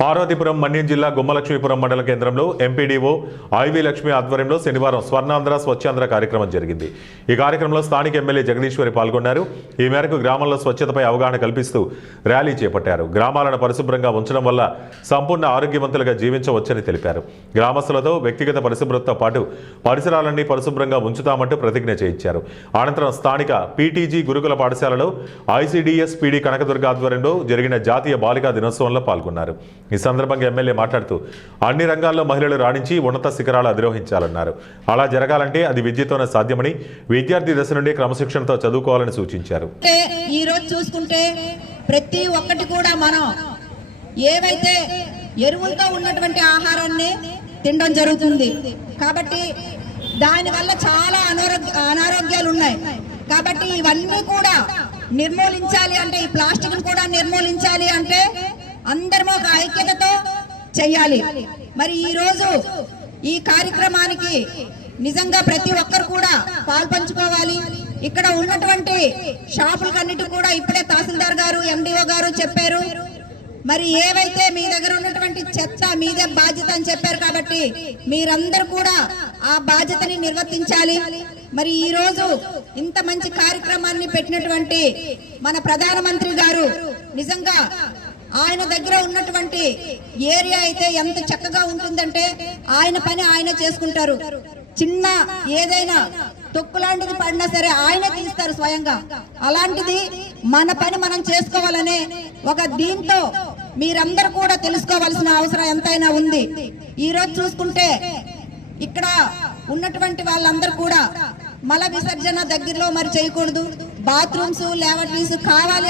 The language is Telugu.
పార్వతీపురం మన్యం జిల్లా గుమ్మలక్ష్మీపురం మండల కేంద్రంలో ఎంపీడీఓ ఐవి లక్ష్మి ఆధ్వర్యంలో శనివారం స్వర్ణాంధ్ర స్వచ్ఛాంధ్ర కార్యక్రమం జరిగింది। ఈ కార్యక్రమంలో స్థానిక ఎమ్మెల్యే జగదీశ్వరి పాల్గొన్నారు। ఈ మేరకు గ్రామంలో స్వచ్ఛతపై అవగాహన కల్పిస్తూ ర్యాలీ చేపట్టారు। గ్రామాలను పరిశుభ్రంగా ఉంచడం వల్ల సంపూర్ణ ఆరోగ్యవంతులుగా జీవించవచ్చని తెలిపారు। గ్రామస్తులతో వ్యక్తిగత పరిశుభ్రతతో పాటు పరిసరాలన్నీ పరిశుభ్రంగా ఉంచుతామంటూ ప్రతిజ్ఞ చేయించారు। అనంతరం స్థానిక పీటీజీ గురుకుల పాఠశాలలో ఐసీడీఎస్ పీడీ కనకదుర్గ ఆధ్వర్యంలో జరిగిన జాతీయ బాలికా దినోత్సవంలో పాల్గొన్నారు। ఈ సందర్భంగా ఎమ్మెల్యే మాట్లాడుతూ అన్ని రంగాల్లో మహిళలు రాణించి ఉన్నత శిఖరాలు అధిరోహించాలన్నారు। అలా జరగాలంటే అది విద్యతోనే సాధ్యమని విద్యార్థి దశ నుండి క్రమశిక్షణతో చదువుకోవాలని సూచించారు। ఈ రోజు చూసుకుంటే ప్రతి ఒక్కటి కూడా మనం ఏవైతే ఎరువులతో ఉన్నటువంటి ఆహారాన్ని తినడం జరుగుతుంది కాబట్టి దానివల్ల చాలా అనారోగ్యాలు ఉన్నాయి। కాబట్టి ఇవన్నీ కూడా నిర్మూలించాలి అంటే ఈ ప్లాస్టిక్ కూడా నిర్మూలించాలి అంటే అందరము ఒక ఐక్యతతో చేయాలి। మరి ఈ రోజు ఈ కార్యక్రమానికి నిజంగా ప్రతి ఒక్కరు కూడా పాల్పంచుకోవాలి। ఇక్కడ ఉన్నటువంటి షాపులకన్నిటి కూడా ఇప్పుడే తహసీల్దార్ గారు ఎండిఓ గారు చెప్పారు। మరి ఏవైతే మీ దగ్గర ఉన్నటువంటి చెత్త మీదే బాధ్యత అని చెప్పారు కాబట్టి మీరందరూ కూడా ఆ బాధ్యతని నిర్వర్తించాలి। మరి ఈ రోజు ఇంత మంచి కార్యక్రమాన్ని పెట్టినటువంటి మన ప్రధానమంత్రి గారు నిజంగా ఆయన దగ్గర ఉన్నటువంటి ఏరియా అయితే ఎంత చక్కగా ఉంటుందంటే ఆయన పని ఆయన చేసుకుంటారు। చిన్న ఏదైనా తొక్కులాంటిది పడినా సరే ఆయన తీస్తారు స్వయంగా। అలాంటిది మన పని మనం చేసుకోవాలనే ఒక దీంతో మీరందరూ కూడా తెలుసుకోవాల్సిన అవసరం ఎంతైనా ఉంది। ఈ రోజు చూసుకుంటే ఇక్కడ ఉన్నటువంటి వాళ్ళందరూ కూడా మల విసర్జన దగ్గరలో మరి చేయకూడదు, బాత్రూమ్స్ లాబరేటరీస్ కావాలి